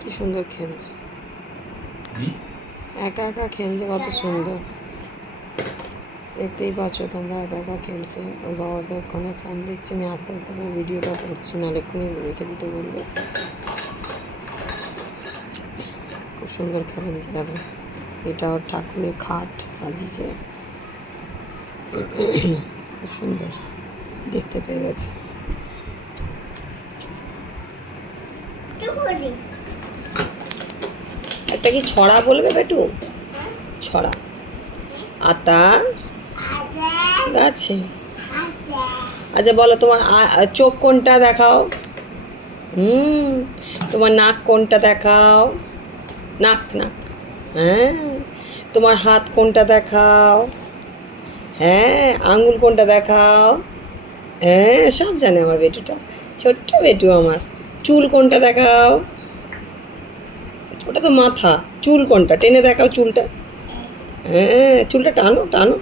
কি সুন্দর খেলছে, একা একা খেলছে, কত সুন্দর দেখতেই পাচ্ছ তোমরা। একা একা খেলছে, ওর বাবা এক্ষণে ফোন দেখছে। আমি আস্তে আস্তে করে ভিডিওটা করছি, নাহলে এক্ষুনি রেখে দিতে বলবে। খুব সুন্দর খেলে নিচ্ছে, দেখো এটা ওর ঠাকুরের খাট সাজিয়েছে, খুব সুন্দর দেখতে পেয়ে গেছে। একটা কি ছড়া বলবে বেটু? ছড়া। আতা গাছে। আচ্ছা বলো, তোমার চোখ কোনটা দেখাও। তোমার নাক কোনটা দেখাও। নাক নাক। হ্যাঁ। তোমার হাত কোনটা দেখাও। হ্যাঁ। আঙ্গুল কোনটা দেখাও। হ্যাঁ, সব জানে আমার বেটুটা, ছোট্ট বেটু আমার। চুল কোনটা দেখাও। ওটা তো মাথা, চুল কোনটা টেনে দেখাও চুলটা। হ্যাঁ, চুলটা টানো টানো।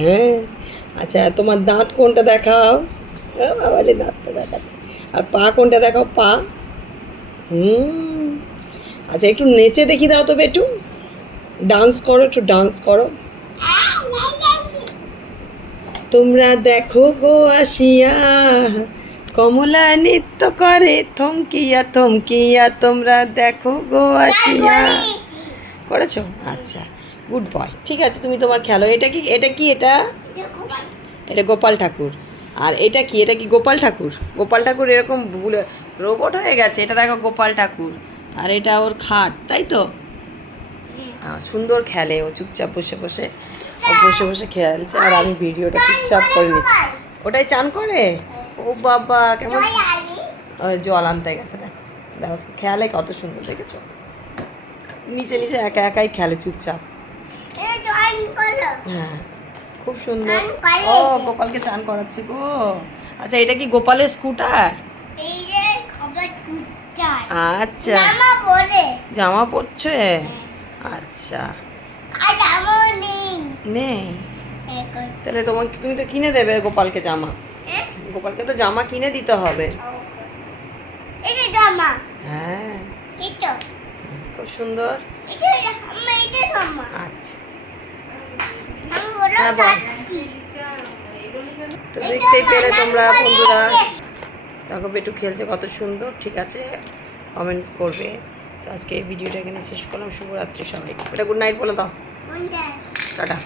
হ্যাঁ। আচ্ছা, তোমার দাঁত কোনটা দেখাও। বাবালে দাঁতটা দেখাচ্ছে। আর পা কোনটা দেখাও, পা। আচ্ছা, একটু নেচে দেখি দাও তো বেটু, ডান্স করো, একটু ডান্স করো। তোমরা দেখো গো আসিয়া, কমলা নৃত্য করে থমকিয়া থমকিয়া। তোমরা দেখো গো আসিয়া। করেছো? আচ্ছা, গুড বয়। ঠিক আছে, তুমি তোমার খেলো। এটা কি, এটা কি, এটা এটা গোপাল ঠাকুর। আর এটা কি, এটা কি গোপাল ঠাকুর? গোপাল ঠাকুর এরকম ভুলে রোবট হয়ে গেছে। এটা দেখো গোপাল ঠাকুর, আর এটা ওর খাট, তাই তো। সুন্দর খেলে ও, চুপচাপ বসে বসে, ও বসে বসে খেলছে, আর আমি ভিডিওটা চুপচাপ করে নিচ্ছি। ওটাই চান করে। ও বাবা, কেমন জল আনতে গেছে। দেখো দেখো, খেলে কত সুন্দর, দেখেছো? নিচে নিচে একা একাই খেলে চুপচাপ। হ্যাঁ, খুব সুন্দর। ও, গোপালকে চান করাচ্ছি গো। আচ্ছা, এটা কি গোপালের স্কুটার? আচ্ছা, জামা পরছে। আচ্ছা, নেই তাহলে তুমি তো কিনে দেবে গোপালকে জামা। গোপালকে তো জামা কিনে দিতে হবে। হ্যাঁ, খুব সুন্দর। আচ্ছা, তো দেখতেই পেলে তোমরা বন্ধুরা, দেখো বেটু খেলছে কত সুন্দর। ঠিক আছে, কমেন্টস করবে। তো আজকে এই ভিডিওটা এখানে শেষ করলাম। শুভরাত্রি সবাই। এটা গুড নাইট বলে দাও। টাটা।